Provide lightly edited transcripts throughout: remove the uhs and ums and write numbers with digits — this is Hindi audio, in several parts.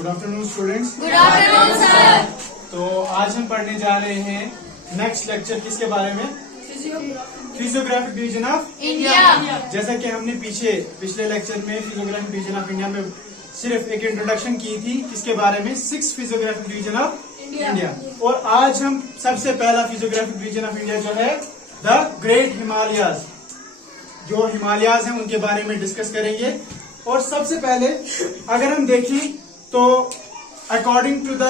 Good afternoon students. Good afternoon sir. तो आज हम पढ़ने जा रहे हैं नेक्स्ट लेक्चर किसके बारे में? Physiographic division of India. जैसा कि हमने पिछले लेक्चर में फिजियोग्राफिक डिवीजन ऑफ इंडिया में सिर्फ एक इंट्रोडक्शन की थी किसके बारे में, 6 फिजियोग्राफिक डिवीजन ऑफ इंडिया। और आज हम सबसे पहला फिजियोग्राफिक डिवीजन ऑफ इंडिया जो है द ग्रेट हिमालयाज, जो हिमालयाज हैं उनके बारे में डिस्कस करेंगे। और सबसे पहले अगर हम देखें तो according to the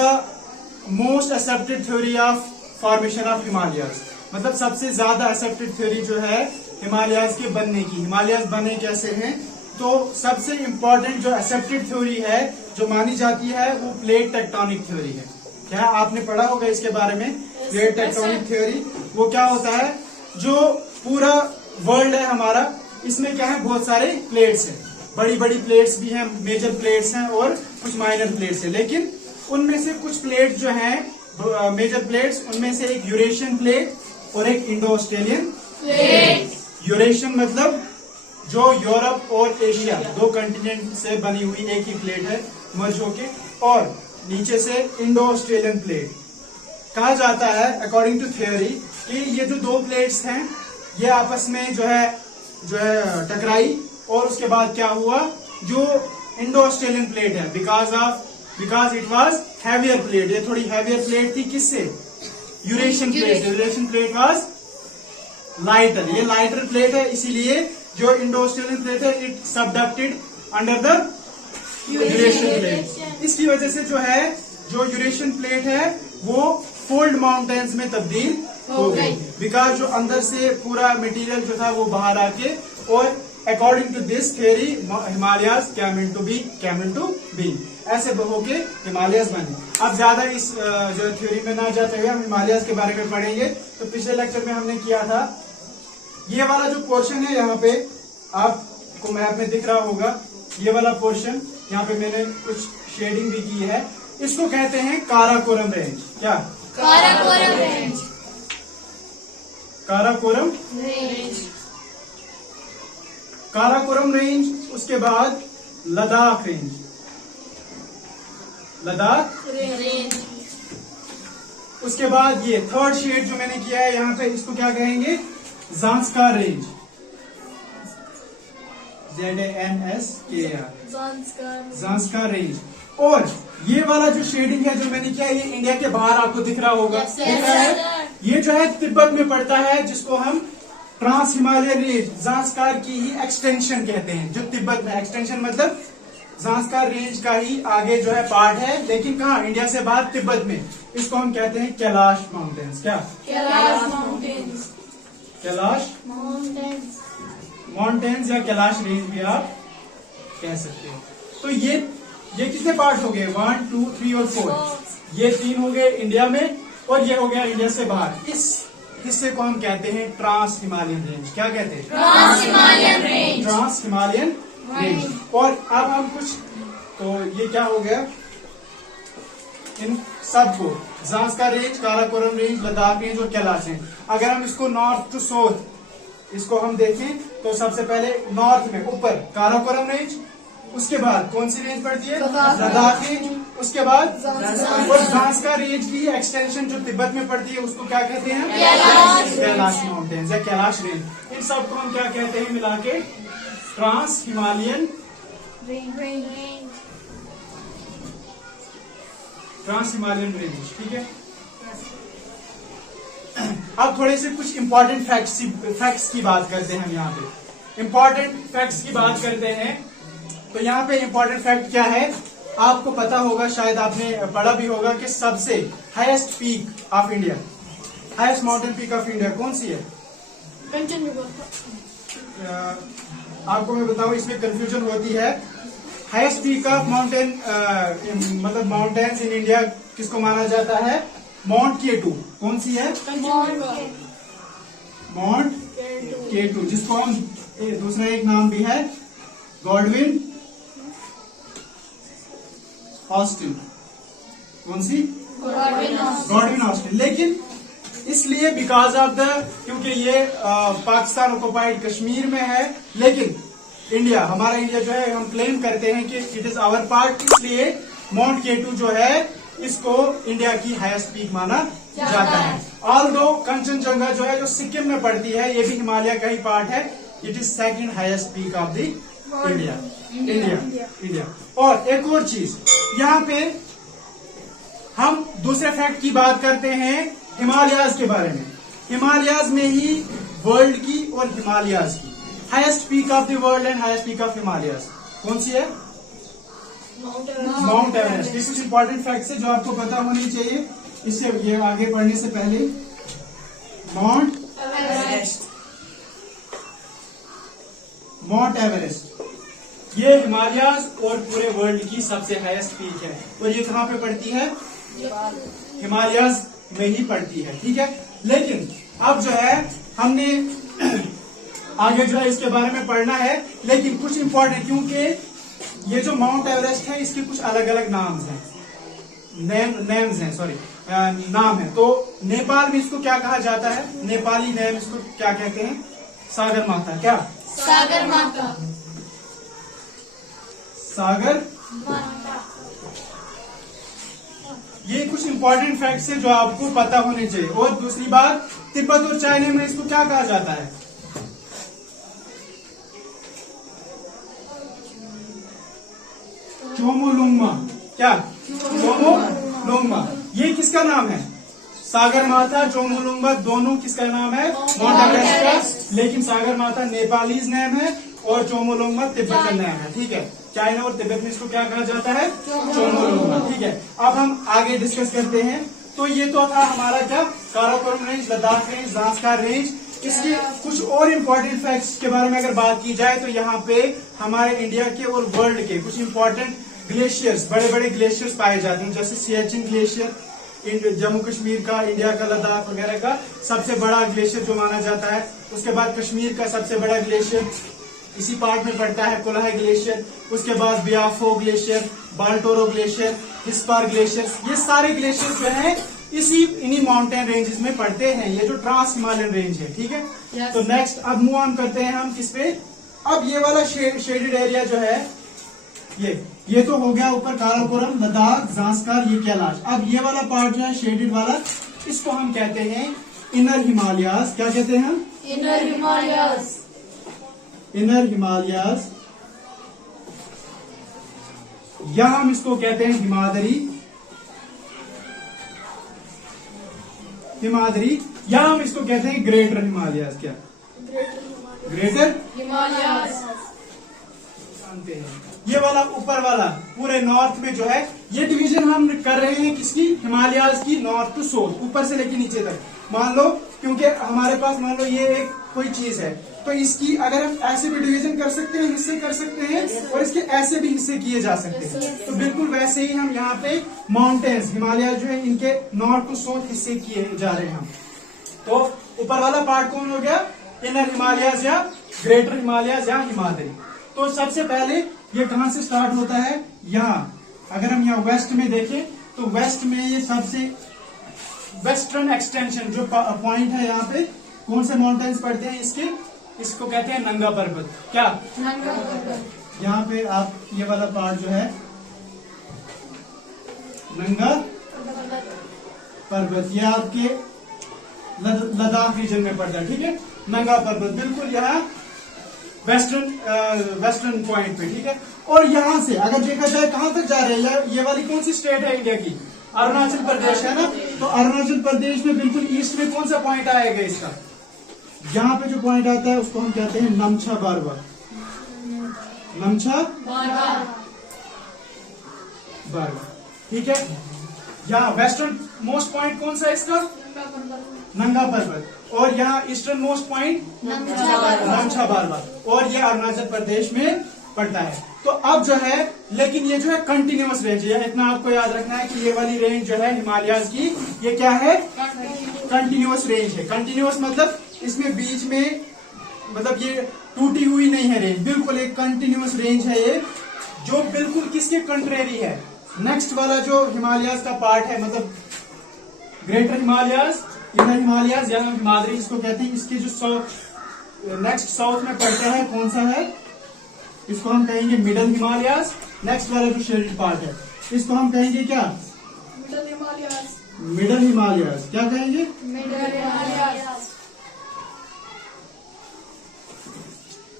most accepted theory of formation of Himalayas, मतलब सबसे ज्यादा एक्सेप्टेड थ्योरी जो है हिमालयाज के बनने की, हिमालयाज बने कैसे हैं, तो सबसे इम्पोर्टेंट जो एक्सेप्टेड थ्योरी है जो मानी जाती है वो प्लेट टेक्टोनिक थ्योरी है। क्या आपने पढ़ा होगा इसके बारे में? प्लेट टेक्टोनिक थ्योरी वो क्या होता है, जो पूरा वर्ल्ड है हमारा, इसमें क्या है, बहुत सारे प्लेट्स हैं, बड़ी बड़ी प्लेट्स भी हैं, मेजर प्लेट्स हैं और कुछ माइनर प्लेट्स हैं। लेकिन उनमें से कुछ प्लेट्स जो हैं मेजर प्लेट्स, उनमें से एक यूरेशियन प्लेट और एक इंडो ऑस्ट्रेलियन प्लेट। यूरेशियन मतलब जो यूरोप और एशिया दो कंटिनेंट से बनी हुई एक ही प्लेट है मर्ज होके, और नीचे से इंडो ऑस्ट्रेलियन प्लेट। कहा जाता है अकॉर्डिंग टू थ्योरी कि ये जो दो प्लेट्स हैं ये आपस में जो है टकराई, और उसके बाद क्या हुआ, जो इंडो ऑस्ट्रेलियन प्लेट है because it was heavier plate, ये थोड़ी हैवियर प्लेट थी किससे, Eurasian plate. Eurasian plate was lighter, ये लाइटर प्लेट है, इसीलिए जो इंडो ऑस्ट्रेलियन प्लेट है it subducted under the Eurasian plate. इसकी वजह से जो यूरेशियन प्लेट है वो फोल्ड माउंटेन्स में तब्दील हो गई, बिकॉज जो अंदर से पूरा मटेरियल जो था वो बाहर आके, और according to this theory Himalayas came into being, ऐसे होके हिमालयाज बने। अब ज्यादा इस जो थ्योरी में ना जाते हुए हम हिमालयाज के बारे में पढ़ेंगे। तो पिछले लेक्चर में हमने किया था, ये वाला जो पोर्शन है यहाँ पे आपको मैप में दिख रहा होगा, ये वाला पोर्शन यहाँ पे मैंने कुछ शेडिंग भी की है, इसको कहते हैं काराकोरम रेंज। क्या? Karakoram range. Karakoram range. Karakoram range, उसके बाद लद्दाख रेंज, लद्दाख रेंज। उसके बाद ये थर्ड शेड जो मैंने किया है यहाँ पे, इसको क्या कहेंगे, Zanskar range, ZANSKAR, Zanskar range. और ये वाला जो शेडिंग है जो मैंने किया है, ये इंडिया के बाहर आपको दिख रहा होगा, ये जो है तिब्बत में पड़ता है, जिसको हम ट्रांस हिमालयन रेंज, ज़ांस्कार की ही एक्सटेंशन कहते हैं, जो तिब्बत में, एक्सटेंशन मतलब ज़ांस्कार रेंज का ही आगे जो है पार्ट है, लेकिन कहाँ, इंडिया से बाहर तिब्बत में। इसको हम कहते हैं कैलाश माउंटेन्स। क्या? कैलाश माउंटेन्स। कैलाश माउंटेन्स या कैलाश रेंज भी आप कह सकते हो। तो ये कितने पार्ट हो गए, 1, 2, 3 और 4, ये 3 हो गए इंडिया में, और ये हो गया इंडिया से बाहर। इस हिस्से को हम कहते हैं ट्रांस हिमालयन रेंज। क्या कहते हैं? Trans Himalayan range. Trans Himalayan range. और अब हम कुछ, तो ये क्या हो गया, इन सबको Zanskar range, Karakoram range, Ladakh range और कैलाश रेंज। अगर हम इसको नॉर्थ टू साउथ इसको हम देखें तो सबसे पहले नॉर्थ में ऊपर काराकोरम रेंज, उसके बाद कौन सी रेंज पड़ती है, लद्दाख रेंज, उसके बाद और ज़ांस्कार रेंज की एक्सटेंशन जो तिब्बत में पड़ती है उसको क्या कहते हैं, कैलाश माउंटेन्स या कैलाश रेंज। इन सबको हम क्या कहते हैं मिला के, trans Himalayan range. Trans Himalayan range. ठीक है, अब थोड़े से कुछ इंपॉर्टेंट फैक्ट्स की बात करते हैं। हम यहाँ पे इंपॉर्टेंट फैक्ट्स की बात करते हैं, तो यहाँ पे इंपॉर्टेंट फैक्ट क्या है, आपको पता होगा, शायद आपने पढ़ा भी होगा कि सबसे highest peak of India, highest mountain peak of India कौन सी है? आपको मैं बताऊं, इसमें कंफ्यूजन होती है। हाईएस्ट पीक ऑफ माउंटेन मतलब माउंटेन्स इन इंडिया किसको माना जाता है? माउंट केटू। कौन सी है? माउंट केटू, जिसको हम दूसरा एक नाम भी है गॉडविन ऑस्टिन। कौन सी? Godwin Austen. लेकिन इसलिए बिकॉज ऑफ द, क्योंकि ये पाकिस्तान ऑक्युपाइड कश्मीर में है, लेकिन इंडिया, हमारा इंडिया जो है, हम क्लेम करते हैं कि इट इज आवर पार्ट, इसलिए माउंट K2 जो है इसको इंडिया की हाईएस्ट पीक माना जाता है। ऑल्दो कंचनजंगा जो है जो सिक्किम में पड़ती है, ये भी हिमालय का ही पार्ट है। It is second highest peak of the India. और एक और चीज, यहाँ पे हम दूसरे फैक्ट की बात करते हैं हिमालयाज के बारे में। हिमालयाज में ही वर्ल्ड की और हिमालयाज की highest peak of the world and highest peak of Himalayas कौन सी है? Mount Everest. ये कुछ इंपॉर्टेंट फैक्ट्स है जो आपको पता होनी चाहिए इससे ये आगे पढ़ने से पहले। माउंट एवरेस्ट ये हिमालयाज और पूरे वर्ल्ड की सबसे हाईएस्ट पीक है, और ये कहाँ पे पड़ती है? हिमालयाज में ही पड़ती है, ठीक है। लेकिन अब जो है हमने आगे जो है इसके बारे में पढ़ना है, लेकिन कुछ इंपॉर्टेंट, क्योंकि ये जो माउंट एवरेस्ट है इसके कुछ अलग अलग नाम्स हैं, नाम है। तो नेपाल में इसको क्या कहा जाता है? नेपाली नेम इसको क्या कहते हैं? सागर माता। क्या? सागर माता। सागर माता। ये कुछ इंपॉर्टेंट फैक्ट्स है जो आपको पता होने चाहिए। और दूसरी बात, तिब्बत और चाइना में इसको क्या कहा जाता है? चोमोलुंगमा। क्या? चोमोलुंगमा। ये किसका नाम है? सागर माता, चोमोलुंगमा दोनों किसका नाम है? माउंट एवरेस्ट का। लेकिन सागर माता नेपालीज नेम है और चोमोलुंगमा तिब्बतन नेम है, ठीक है। चाइना और तिब्बत में इसको क्या कहा जाता है? चोमोलुंगमा, ठीक है। अब हम आगे डिस्कस करते हैं। तो ये तो था हमारा क्या? Karakoram range, Ladakh range, Zanskar range. इसके कुछ और इम्पोर्टेंट फैक्ट्स के बारे में अगर बात की जाए तो यहाँ पे हमारे इंडिया के और वर्ल्ड के कुछ इम्पोर्टेंट ग्लेशियर्स, बड़े बड़े ग्लेशियर्स पाए जाते हैं, जैसे सियाचिन ग्लेशियर जम्मू कश्मीर का, इंडिया का, लद्दाख वगैरह का सबसे बड़ा ग्लेशियर जो माना जाता है। उसके बाद कश्मीर का सबसे बड़ा ग्लेशियर इसी पार्ट में पड़ता है, कोलाहाई ग्लेशियर। उसके बाद बियाफो glacier, Baltoro glacier, Hispar glacier, ये सारे ग्लेशियर जो है इन्हीं माउंटेन रेंजेस में पड़ते हैं। ये जो ट्रांस हिमालयन रेंज है, ठीक है। Yes. तो नेक्स्ट अब मूव ऑन करते हैं हम किस पे? अब ये वाला शेडेड एरिया जो है ये तो हो गया ऊपर काराकोरम, लद्दाख, ज़ांस्कार, ये कैलाश। अब ये वाला पार्ट जो है शेडेड वाला, इसको हम कहते हैं इनर हिमालयाज। क्या कहते हैं हम? इनर हिमालयाज। इनर हिमालयाज, या हम इसको कहते हैं हिमाद्री, या हम इसको कहते हैं ग्रेटर हिमालयाज। क्या? ग्रेटर हिमालयाज। जानते हैं ये वाला ऊपर वाला पूरे नॉर्थ में जो है, ये डिवीजन हम कर रहे हैं किसकी? हिमालयाज की, नॉर्थ टू साउथ, ऊपर से लेके नीचे तक। मान लो क्योंकि हमारे पास मान लो ये एक कोई चीज है, तो इसकी अगर हम ऐसे भी डिवीजन कर सकते हैं, हिस्से कर सकते हैं, और इसके ऐसे भी हिस्से किए जा सकते हैं। तो बिल्कुल वैसे ही हम यहाँ पे माउंटेन्स, हिमालय जो है, इनके नॉर्थ टू साउथ हिस्से किए जा रहे हैं हम। तो ऊपर वाला पार्ट कौन हो गया? इनर हिमालयाज या ग्रेटर हिमालयाज या हिमाद्री। तो सबसे पहले ये कहाँ से स्टार्ट होता है? यहाँ अगर हम यहाँ वेस्ट में देखें तो वेस्ट में ये सबसे वेस्टर्न एक्सटेंशन जो पॉइंट है, यहाँ पे कौन से माउंटेन्स पड़ते हैं? इसको कहते हैं नंगा पर्वत। क्या? नंगा पर्वत। यहाँ पे आप ये वाला पार्ट जो है नंगा पर्वत, ये आपके लद्दाख रीजन में पड़ता है, ठीक है। नंगा पर्वत बिल्कुल यहाँ वेस्टर्न पॉइंट पे, ठीक है। और यहाँ से अगर देखा जाए कहाँ तक जा रहे हैं, ये वाली कौन सी स्टेट है इंडिया की? अरुणाचल प्रदेश है ना। तो अरुणाचल प्रदेश में बिल्कुल ईस्ट में कौन सा पॉइंट आएगा इसका? यहाँ पे जो पॉइंट आता है उसको हम कहते हैं नमछा बारवा। नमछा बारवा, ठीक है। यहाँ वेस्टर्न मोस्ट पॉइंट कौन सा है इसका? नंगा पर्वत। और यहाँ ईस्टर्न मोस्ट पॉइंट नमछा बारवा, और ये अरुणाचल प्रदेश में पड़ता है। तो अब जो है, लेकिन ये जो है कंटिन्यूअस रेंज है, इतना आपको याद रखना है कि ये वाली रेंज जो है हिमालयाज की, ये क्या है? कंटिन्यूअस रेंज है। कंटिन्यूअस मतलब इसमें बीच में, मतलब ये टूटी हुई नहीं है रेंज, बिल्कुल एक कंटिन्यूअस रेंज है ये, जो बिल्कुल किसके कंट्रेरी है? नेक्स्ट वाला जो हिमालयाज का पार्ट है, मतलब ग्रेटर हिमालयाज, इनर हिमालयाज या हिमाद्री जिसको कहते हैं, इसके जो नेक्स्ट साउथ में पड़ता है कौन सा है? इसको हम कहेंगे मिडल हिमालयाज। नेक्स्ट वाला जो शेडेड पार्ट है, इसको हम कहेंगे क्या? मिडल हिमालयास। मिडल हिमालयास। क्या कहेंगे? मिडल हिमालयास।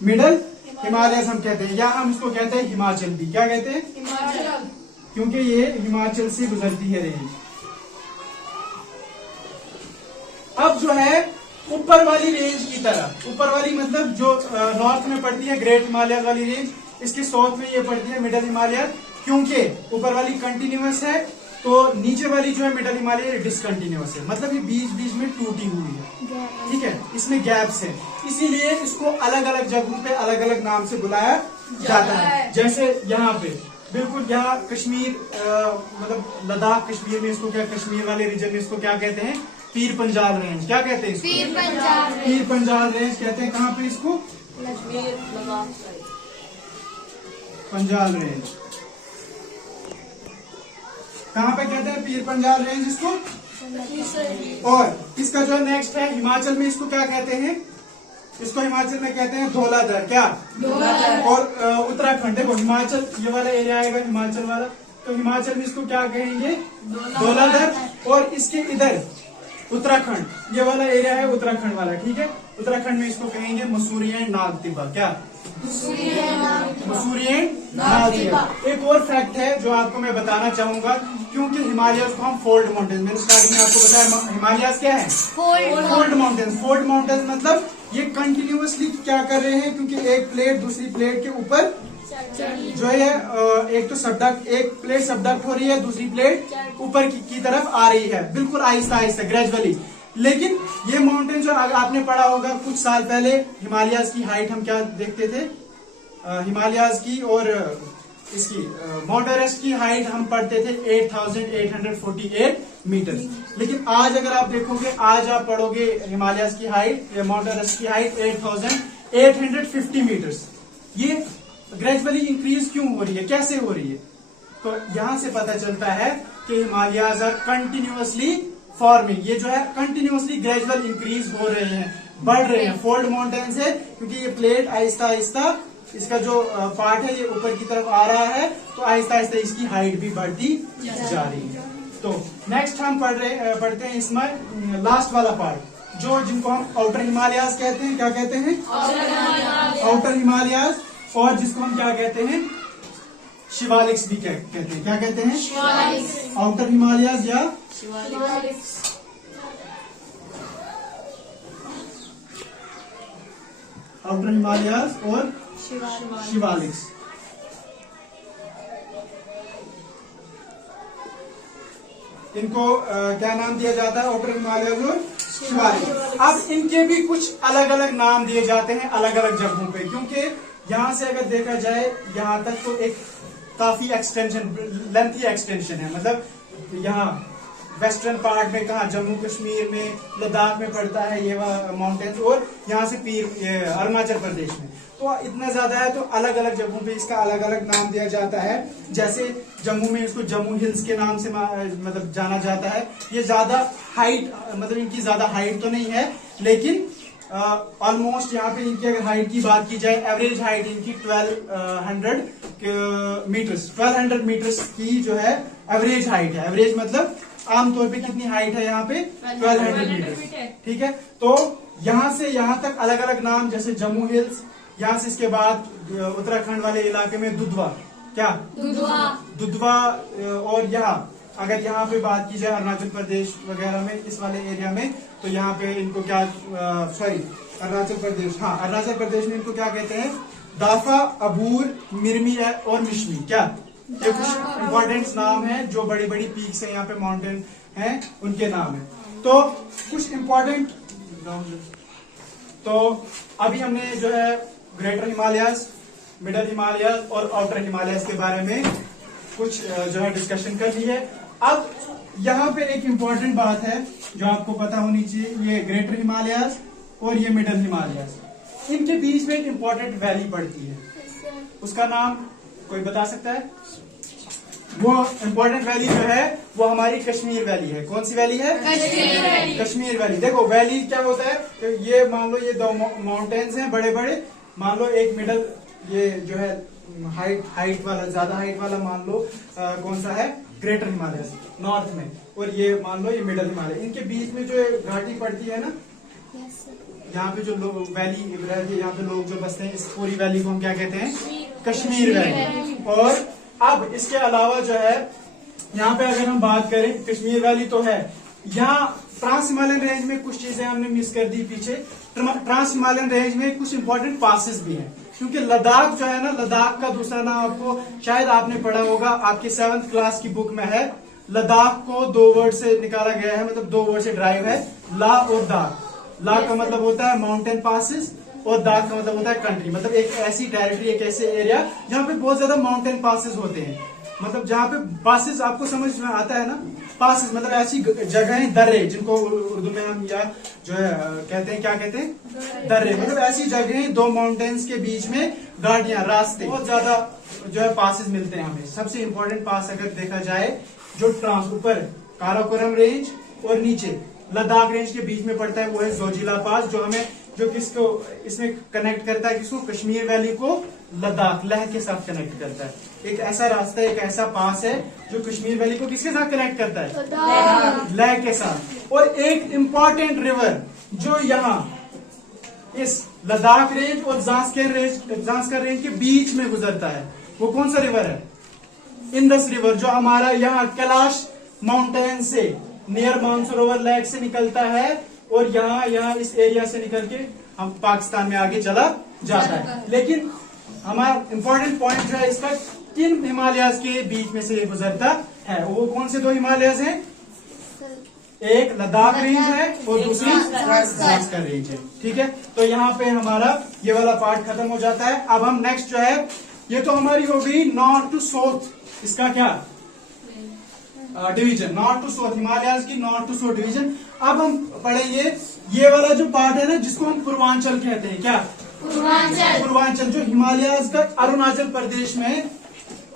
मिडल हिमालयास हम कहते हैं, या हम इसको कहते हैं हिमाचल भी। क्या कहते हैं? हिमाचल। क्योंकि ये हिमाचल से गुजरती है रेंज। अब जो है ऊपर वाली रेंज की तरह, ऊपर वाली मतलब जो नॉर्थ में पड़ती है ग्रेट हिमालय वाली रेंज, इसके साउथ में ये पड़ती है मिडल हिमालय। क्योंकि ऊपर वाली कंटिन्यूअस है तो नीचे वाली जो है मिडल हिमालय डिसकंटिन्यूअस है, मतलब ये बीच बीच में टूटी हुई है। ठीक है, इसमें गैप्स है, इसीलिए इसको अलग अलग जगहों पे अलग अलग नाम से बुलाया जाता है। जैसे यहाँ पे बिल्कुल यहाँ कश्मीर मतलब लद्दाख कश्मीर में इसको क्या, कश्मीर वाले रीजन में इसको क्या कहते हैं? पीर पंजाल रेंज। क्या कहते हैं इसको? पीर पंजाल रेंज कहते हैं। कहाँ पे इसको? पंजाल रेंज। कहाँ पे कहते हैं पीर पंजाल रेंज इसको? और इसका जो नेक्स्ट है हिमाचल में, इसको क्या कहते हैं? इसको हिमाचल में कहते हैं धौलाधर। क्या? धौलाधर। और उत्तराखंड, देखो हिमाचल ये वाला एरिया आएगा हिमाचल वाला, तो हिमाचल में इसको क्या कहेंगे? धौलाधर। और इसके इधर उत्तराखंड, ये वाला एरिया है उत्तराखंड वाला। ठीक है, उत्तराखंड में इसको कहेंगे मसूरी एंड नागतिब्बा। क्या? मसूरी एंड नागतिब्बा। एक और फैक्ट है जो आपको मैं बताना चाहूंगा, क्योंकि हिमालयस को हम फोल्ड माउंटेन्स, मैंने स्टार्टिंग में आपको बताया हिमालयस क्या है? Fold mountains. फोल्ड माउंटेन्स मतलब ये कंटिन्यूअसली क्या कर रहे हैं, क्योंकि एक प्लेट दूसरी प्लेट के ऊपर जो है एक तो सबडक्ट, एक प्लेट सबडक्ट हो रही है, दूसरी प्लेट ऊपर की तरफ आ रही है, बिल्कुल आहिस्ता आहिस्ता ग्रेजुअली। लेकिन ये माउंटेन जो आपने पढ़ा होगा कुछ साल पहले, हिमालयाज की हाइट हम क्या देखते थे? हिमालयाज की और इसकी माउंट एवरेस्ट की हाइट हम पढ़ते थे 8,848 मीटर। लेकिन आज अगर आप देखोगे, आज आप पढ़ोगे हिमालयाज की हाइट, माउंट एवरेस्ट की हाइट 8,850 मीटर्स। ये ग्रेजुअली इंक्रीज क्यों हो रही है, कैसे हो रही है? तो यहां से पता चलता है कि हिमालयाज आर कंटिन्यूअसली फॉर्मिंग। ये जो है कंटिन्यूअसली ग्रेजुअल इंक्रीज हो रहे हैं, बढ़ रहे हैं। फोल्ड माउंटेन से, क्योंकि ये प्लेट आहिस्ता आहिस्ता इसका जो पार्ट है ये ऊपर की तरफ आ रहा है, तो आहिस्ता आहिस्ता इसकी हाइट भी बढ़ती जा रही है। तो नेक्स्ट हम पढ़ते हैं इसमें लास्ट वाला पार्ट, जो जिनको हम आउटर हिमालयाज कहते हैं। क्या कहते हैं? आउटर हिमालयाज। और जिसको हम क्या कहते हैं? शिवालिक्स भी कहते हैं। क्या कहते हैं? आउटर हिमालयाज या आउटर हिमालयाज और शिवालिक्स। इनको क्या नाम दिया जाता है? आउटर हिमालयाज और शिवालिक्स। अब इनके भी कुछ अलग अलग नाम दिए जाते हैं अलग अलग जगहों पे, क्योंकि यहाँ से अगर देखा जाए यहाँ तक तो एक काफी एक्सटेंशन, लेंथी एक्सटेंशन है। मतलब यहाँ वेस्टर्न पार्ट में कहा जम्मू कश्मीर में, लद्दाख में पड़ता है ये माउंटेन्स, और यहाँ से पीर अरुणाचल प्रदेश में, तो इतना ज्यादा है। तो अलग अलग जगहों पे इसका अलग अलग नाम दिया जाता है। जैसे जम्मू में इसको जम्मू हिल्स के नाम से मतलब जाना जाता है। ये ज्यादा हाइट, मतलब इनकी ज्यादा हाइट तो नहीं है, लेकिन ऑलमोस्ट यहाँ पे इनकी अगर हाइट की बात की जाए, एवरेज हाइट इनकी 1200 मीटर्स, 1200 मीटर्स की जो है एवरेज हाइट है। एवरेज मतलब आमतौर पे कितनी हाइट है यहाँ पे? 1200 मीटर्स। ठीक है, तो यहाँ से यहाँ तक अलग अलग नाम, जैसे जम्मू हिल्स, यहाँ से इसके बाद उत्तराखंड वाले इलाके में दुधवा। क्या? दुधवा। और यहाँ अगर यहाँ पे बात की जाए अरुणाचल प्रदेश वगैरह में, इस वाले एरिया में, तो यहाँ पे इनको क्या, सॉरी अरुणाचल प्रदेश, हाँ अरुणाचल प्रदेश में इनको क्या कहते हैं? दाफा, अबूर, मिरमी और मिशमी। क्या? ये कुछ इंपॉर्टेंट नाम है, जो बड़ी बड़ी पीक्स है यहाँ पे, माउंटेन हैं, उनके नाम है। तो कुछ इंपॉर्टेंट, तो अभी हमने जो है ग्रेटर हिमालयाज, मिडल हिमालयाज और आउटर हिमालयाज के बारे में कुछ जो है डिस्कशन कर ली है। अब यहाँ पे एक इम्पोर्टेंट बात है जो आपको पता होनी चाहिए, ये ग्रेटर हिमालयाज और ये मिडल हिमालयाज, इनके बीच में एक इम्पोर्टेंट वैली पड़ती है, उसका नाम कोई बता सकता है? वो इम्पोर्टेंट वैली जो है वो हमारी कश्मीर वैली है। कौन सी वैली है? कश्मीर वैली। देखो वैली क्या होता है, तो ये मान लो ये दो माउंटेन्स हैं बड़े बड़े, मान लो एक मिडल, ये जो है हाइट वाला, ज्यादा हाइट वाला मान लो कौन सा है, ग्रेटर हिमालय नॉर्थ में, और ये मान लो ये मिडल हिमालय। इनके बीच में जो घाटी पड़ती है ना, यहाँ पे जो लोग वैली रहती है, यहाँ पे लोग जो बसते हैं, इस पूरी वैली को हम क्या कहते हैं, कश्मीर वैली। और अब इसके अलावा जो है यहाँ पे अगर हम बात करें, कश्मीर वैली तो है, यहाँ ट्रांस हिमालयन रेंज में कुछ चीजें हमने मिस कर दी पीछे। ट्रांस हिमालयन रेंज में कुछ इंपॉर्टेंट पासेस भी हैं, क्योंकि लद्दाख जो है ना, लद्दाख का दूसरा नाम आपको शायद आपने पढ़ा होगा, आपकी 7th क्लास की बुक में है। लद्दाख को 2 वर्ड से निकाला गया है, मतलब 2 वर्ड से ड्राइव है, ला और दाख। ला का मतलब होता है माउंटेन पासेस और दाख का मतलब होता है कंट्री, मतलब एक ऐसी टेरिटरी, एक ऐसे एरिया जहाँ पे बहुत ज्यादा माउंटेन पासेस होते हैं, मतलब जहाँ पे पासेस आपको समझ में आता है ना, पासेस मतलब ऐसी जगहें, दर्रे, जिनको उर्दू में हम या जो है कहते हैं, क्या कहते हैं, दर्रे, मतलब ऐसी जगहें, 2 माउंटेन्स के बीच में गाड़ियां, रास्ते, बहुत ज्यादा जो है पासेस मिलते हैं हमें। सबसे इम्पोर्टेंट पास अगर देखा जाए, जो ट्रांस ऊपर काराकोरम रेंज और नीचे लद्दाख रेंज के बीच में पड़ता है, वो है जोजिला पास, जो हमें, जो किसको इसमें कनेक्ट करता है, किसको, कश्मीर वैली को लद्दाख, लेह के साथ कनेक्ट करता है। एक ऐसा रास्ता, एक ऐसा पास है जो कश्मीर वैली को किसके साथ कनेक्ट करता है, लेह के साथ। और एक इम्पॉर्टेंट रिवर जो यहाँ इस लद्दाख रेंज और जांस्कर रेंज के बीच में गुजरता है, वो कौन सा रिवर है, इंदस रिवर, जो हमारा यहाँ कैलाश माउंटेन से नियर मानसरोवर लेक से निकलता है, और यहाँ इस एरिया से निकल के हम पाकिस्तान में आगे चला जाता है। लेकिन हमारा इंपॉर्टेंट पॉइंट जो है इसका, किन हिमालयाज के बीच में से ये गुजरता है, वो कौन से 2 हिमालयाज हैं, एक लद्दाख रेंज है और दूसरी जांस्कर रेंज है। ठीक है, तो यहाँ पे हमारा ये वाला पार्ट खत्म हो जाता है। अब हम नेक्स्ट जो है, ये तो हमारी हो गई नॉर्थ टू साउथ, इसका क्या division, north to south, Himalayas की नॉर्थ टू साउथ डिवीजन। अब हम पढ़ेंगे ये वाला जो पार्ट है ना, जिसको हम पूर्वांचल कहते हैं, क्या, पूर्वांचल, जो हिमालयाज का अरुणाचल प्रदेश में,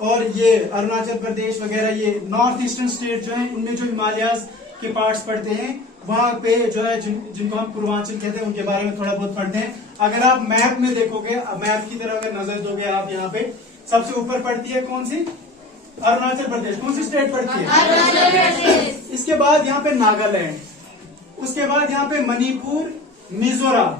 और ये अरुणाचल प्रदेश वगैरह, ये नॉर्थ ईस्टर्न स्टेट जो है, इनमें जो हिमालयाज के पार्ट्स पड़ते हैं, वहां पे जो है जिनको हम पूर्वांचल कहते हैं, उनके बारे में थोड़ा बहुत पढ़ते हैं। अगर आप मैप में देखोगे, मैप की तरफ अगर नजर दोगे आप, यहाँ पे सबसे ऊपर पड़ती है कौन सी, अरुणाचल प्रदेश। कौन सी स्टेट पड़ती है, अरुणाचल प्रदेश। इसके बाद यहाँ पे नागालैंड, उसके बाद यहाँ पे मणिपुर, मिजोरम,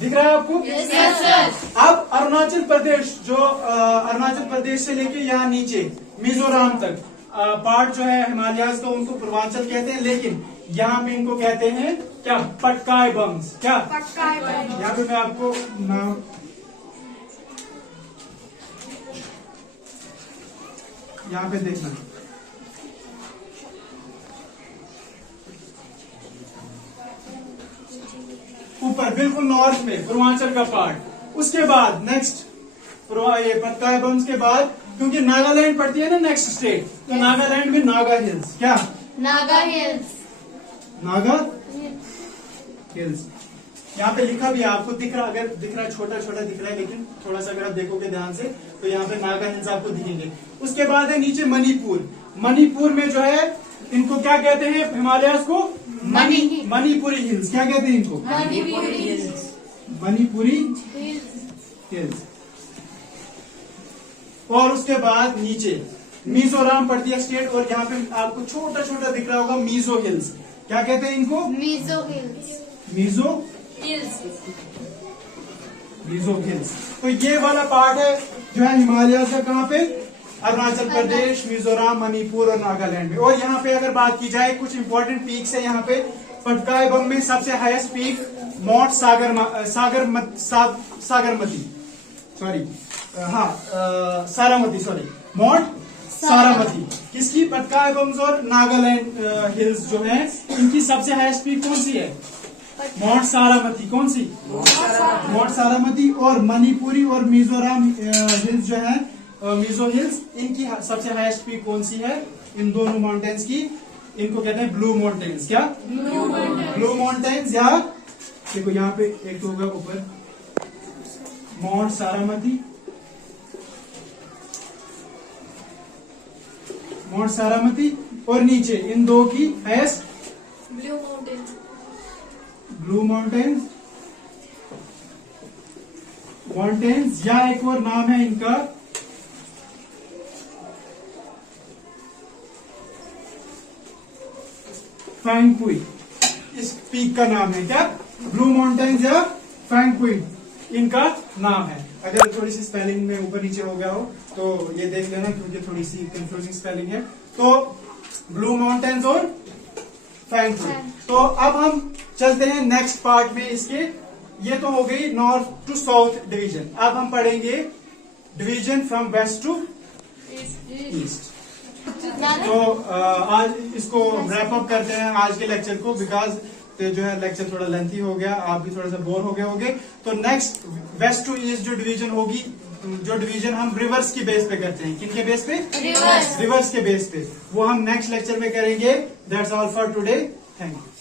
दिख रहा है आपको? yes, sir. अब अरुणाचल प्रदेश, जो अरुणाचल प्रदेश से लेके यहाँ नीचे मिजोरम तक पार्ट जो है हिमालयाज का, उनको पूर्वांचल कहते हैं, लेकिन यहाँ पे इनको कहते हैं क्या, पटकाई बम्स। क्या पटकाई बम्स? यहाँ पे मैं आपको नाम, यहाँ पे देखना, ऊपर बिल्कुल नॉर्थ में पूर्वांचल का पार्ट। उसके बाद नेक्स्ट ये पटकाई बम्स के बाद, क्योंकि नागालैंड पड़ती है ना नेक्स्ट स्टेट, तो नागालैंड में नागा हिल्स, क्या, नागा हिल्स, नागा हिल्स। यहाँ पे लिखा भी है, आपको दिख रहा, अगर दिख रहा है, छोटा छोटा दिख रहा है, लेकिन थोड़ा सा अगर आप देखोगे ध्यान से तो यहाँ पे नागा हिल्स आपको दिखेंगे। उसके बाद है नीचे मणिपुर। मणिपुर में जो है, इनको क्या कहते हैं हिमालयाज को, मणिपुरी हिल्स। क्या कहते हैं इनको, मणिपुरी हिल्स। और उसके बाद नीचे मिजोरम पड़ती है स्टेट, और यहाँ पे आपको छोटा छोटा दिख रहा होगा मिजो हिल्स। क्या कहते हैं इनको, Mizo hills, Mizo hills, Mizo hills. तो ये वाला पार्ट है जो है हिमालय का, कहाँ पे, अरुणाचल प्रदेश, मिजोरम, मणिपुर और नागालैंड में। और यहाँ पे अगर बात की जाए, कुछ इंपॉर्टेंट पीक्स है यहाँ पे। पटकाई बम में सबसे highest peak mount Sagarmati, sorry, हाँ, सारामती, सॉरी, माउंट सारामती। किसकी, पटकाई बम्स और नागालैंड हिल्स जो हैं, इनकी सबसे हाईएस्ट पीक कौन सी है, माउंट सारामती। कौन सी, माउंट सारामती। और मणिपुरी और मिजोरम हिल्स जो है, मिजो हिल्स, इनकी सबसे हाईएस्ट पीक कौन सी है, इन दोनों माउंटेन्स की, इनको कहते हैं ब्लू माउंटेन्स। क्या, ब्लू माउंटेन्स। या देखो यहाँ पे एक होगा ऊपर माउंट सारामती, माउंट सारामती, और नीचे इन दो की highest blue mountains, blue mountains, mountains, या एक और नाम है इनका फैंगपुई, इस पीक का नाम है क्या? ब्लू माउंटेन्स या फैंगपुई इनका नाम है। अगर थोड़ी सी स्पेलिंग में ऊपर नीचे हो गया हो तो ये देख लेना, क्योंकि थोड़ी सी कंफ्यूजिंग स्पेलिंग है। तो ब्लू माउंटेन्स और फैंगपुई। तो अब हम चलते हैं नेक्स्ट पार्ट में इसके। ये तो हो गई नॉर्थ टू साउथ डिवीजन। अब हम पढ़ेंगे division from west to east. तो आज इसको रैप अप करते हैं आज के लेक्चर को, बिकॉज जो है लेक्चर थोड़ा लेंथी हो गया, आप भी थोड़ा सा बोर हो गए होंगे। तो नेक्स्ट वेस्ट टू ईस्ट जो डिवीजन होगी, जो डिवीजन हम रिवर्स की बेस पे करते हैं, किनके बेस पे? रिवर्स के बेस पे, वो हम नेक्स्ट लेक्चर में करेंगे। That's all for today, thank you.